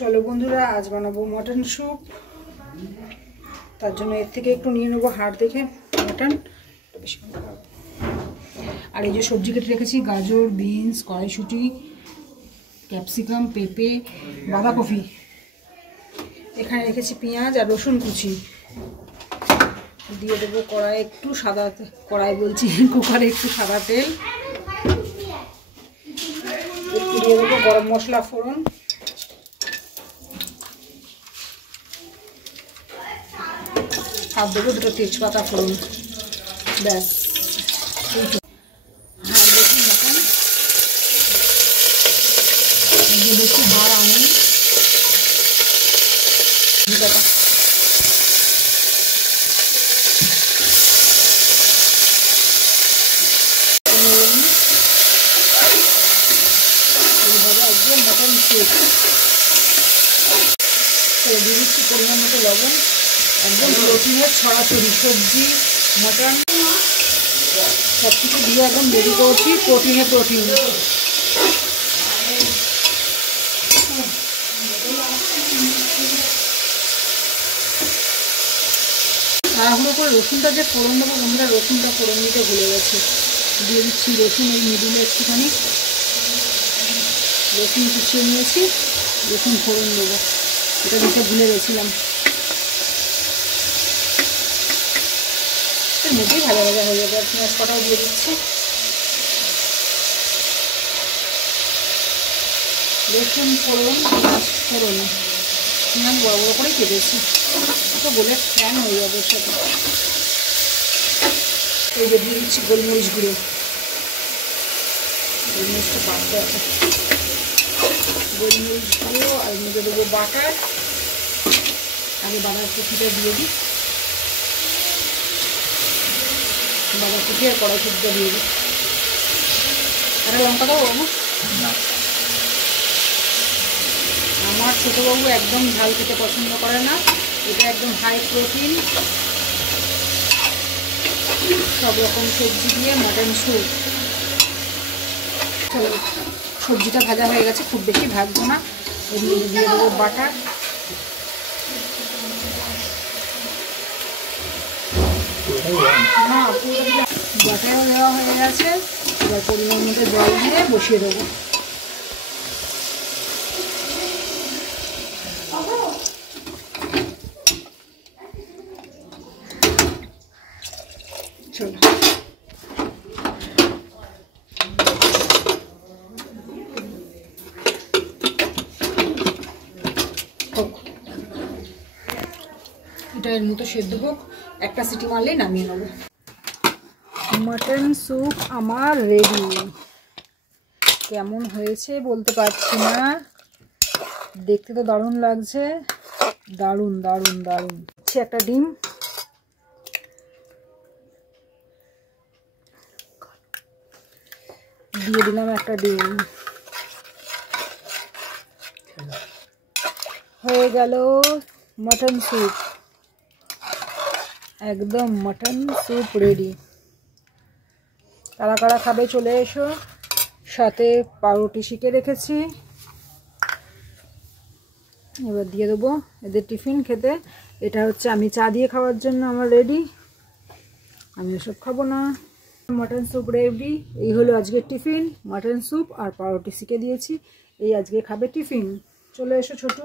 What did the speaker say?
চলো বন্ধুরা, আজ বানাবো মটন স্যুপ। তার জন্য এর থেকে একটু নিয়ে নেবো হাড় দেখে মটন। আর এই যে সবজি কেটে রেখেছি, গাজর, বিনস, কড়াইশুঁটি, ক্যাপসিকাম, পেঁপে, বাঁধাকপি। এখানে রেখেছি পেঁয়াজ আর রসুন কুচি। দিয়ে দেবো কড়াই একটু সাদা, কড়াই বলছি কুকারে একটু সাদা তেল। একটু দিয়ে দেবো গরম মশলা ফোড়ন। আর দেবো দুটো তেজপাতা ফোড়ন। ব্যাস, হাড় দেখি মটন, যে বেশি হাড় আনি একদম মটন স্যুপ। দিয়ে দিচ্ছি পরিমাণ মতো লবণ। একদম প্রোটিনের ছড়াছড়ি, সবজি মটন সব কিছু দিয়ে একদম রেডি করছি। প্রোটিন তাড়াহুড়ো করে রসুনটা যে ফোড়ন দেবো বন্ধুরা, রসুনটা ফোড়ন দিতে ভুলে গেছে। দিয়ে দিচ্ছি রসুন, এই মিডিলে একটুখানি রসুন কুচিয়ে নিয়েছি, রসুন ফোড়ন দেবো, এটা দিতে ভুলে গেছিলাম। এর মধ্যেই ভাজা ভাজা হয়ে যাবে। আর পেঁয়াজ কটাও দিয়ে দিচ্ছি। রসুন ফোড়ন, পেঁয়াজ ফোড়ন, পেঁয়াজ বড় বড় করেই কেটেছি, তো বলে ফ্যান হয়ে যাবে ওর সাথে। এই যে দিয়ে দিচ্ছি গোলমরিচ গুঁড়ো, গোলমরিচটা বাড়তে আছে। গোলমরিচ গুঁড়ো আর মধ্যে দেবো বাটার। আগে বাঁধাকপিটা দিয়ে দিই, বাঁধাকপি আর কড়াইশুঁটিটা দিয়ে দিই। একটা লঙ্কা দেবো বাবু? আমার ছোটোবাবু একদম ঝাল খেতে পছন্দ করে না। এটা একদম হাই প্রোটিন, সব রকম সবজি দিয়ে মটন স্যুপ। সবজিটা ভাজা হয়ে গেছে, খুব বেশি ভাজবো না। এর মধ্যে দিয়ে দেবো বাটার। না, বাটারও দেওয়া হয়ে গেছে। এবার পরিমাণ মতো জল দিয়ে বসিয়ে দেবো। চলো, এটা এর মতো সেদ্ধ হোক, একটা সিটি মারলেই নামিয়ে নেবো। মটন স্যুপ আমার রেডি। কেমন হয়েছে বলতে পারছি না, দেখতে তো দারুণ লাগছে, দারুণ দারুণ দারুণ। একটা ডিম দিয়ে দিলাম, একটা ডিম হয়ে গেল মটন স্যুপ। একদম মটন স্যুপ রেডি। কারা কারা খাবে চলে এসো। সাথে পাউরুটি শিখে রেখেছি, এবার দিয়ে দেবো এদের টিফিন খেতে। এটা হচ্ছে আমি চা দিয়ে খাওয়ার জন্য আমার রেডি, আমি এসব খাবো না। Mutton soup ready. এই হলো আজকের টিফিন, মটন স্যুপ আর পাউরুটি শিখে দিয়েছি। এই আজকে খাবে টিফিন। চলে এসো ছোটো।